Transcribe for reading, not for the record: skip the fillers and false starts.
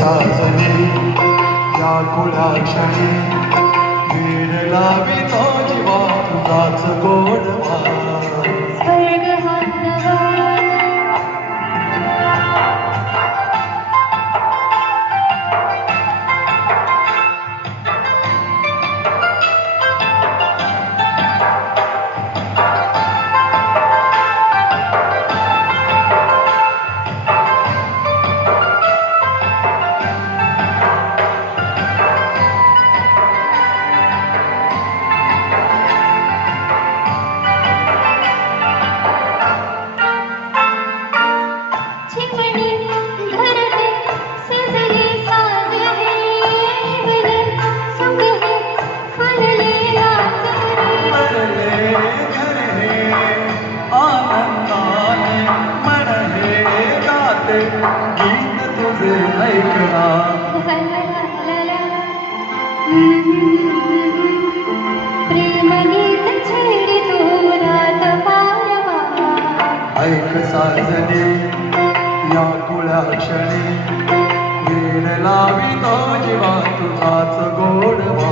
साजने या कुळाक्षणी वीण लावितो जीवा तुझाच गोडवा स्वर्ग हा नवा गीत तुझे ऐकणा प्रेम गीत छेडितो रात पारवा ऐक साजने या कुळाक्षणी वीण लावितो जीवा तुझाच गोडवा